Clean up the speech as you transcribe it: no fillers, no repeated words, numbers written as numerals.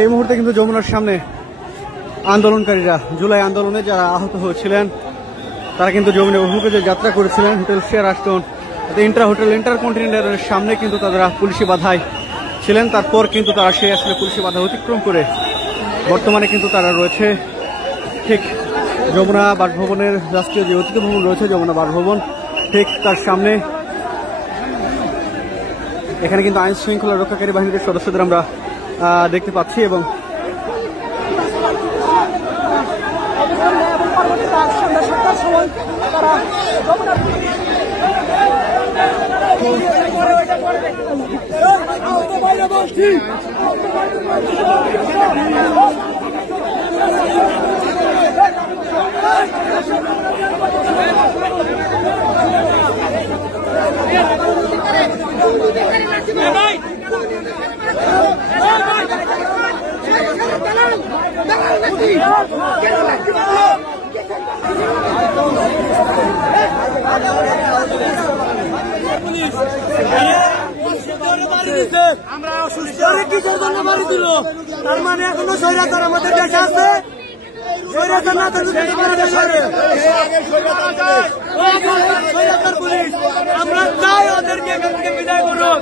এই মুহূর্তে কিন্তু যমুনার সামনে আন্দোলনকারীরা জুলাই আন্দোলনে যারা আহত হয়েছিলেন তারা কিন্তু যমুনা অভিমুখে যে যাত্রা করেছিলেন হোটেল শেরাটন ইন্টারকন্টিনেন্টালের সামনে কিন্তু তারা পুলিশি বাধায় ছিলেন। তারপর কিন্তু তারা সেই আসলে পুলিশি বাধা অতিক্রম করে বর্তমানে কিন্তু তারা রয়েছে ঠিক যমুনা বাসভবনের রাষ্ট্রীয় যে অতিথি ভবন রয়েছে যমুনা বাসভবন ঠিক তার সামনে। এখানে কিন্তু আইন শৃঙ্খলা রক্ষাকারী বাহিনীর সদস্যদের আমরা দেখতে পাচ্ছি এবং আমরা অসুস্থ কিসের জন্য মারি দিল? তার মানে এখনো স্বৈরাচার আমাদের দেশে আছে। স্বৈরাচার না থাকলে পুলিশ আমরা চাই ওদেরকে এখান থেকে বিদায় করুন।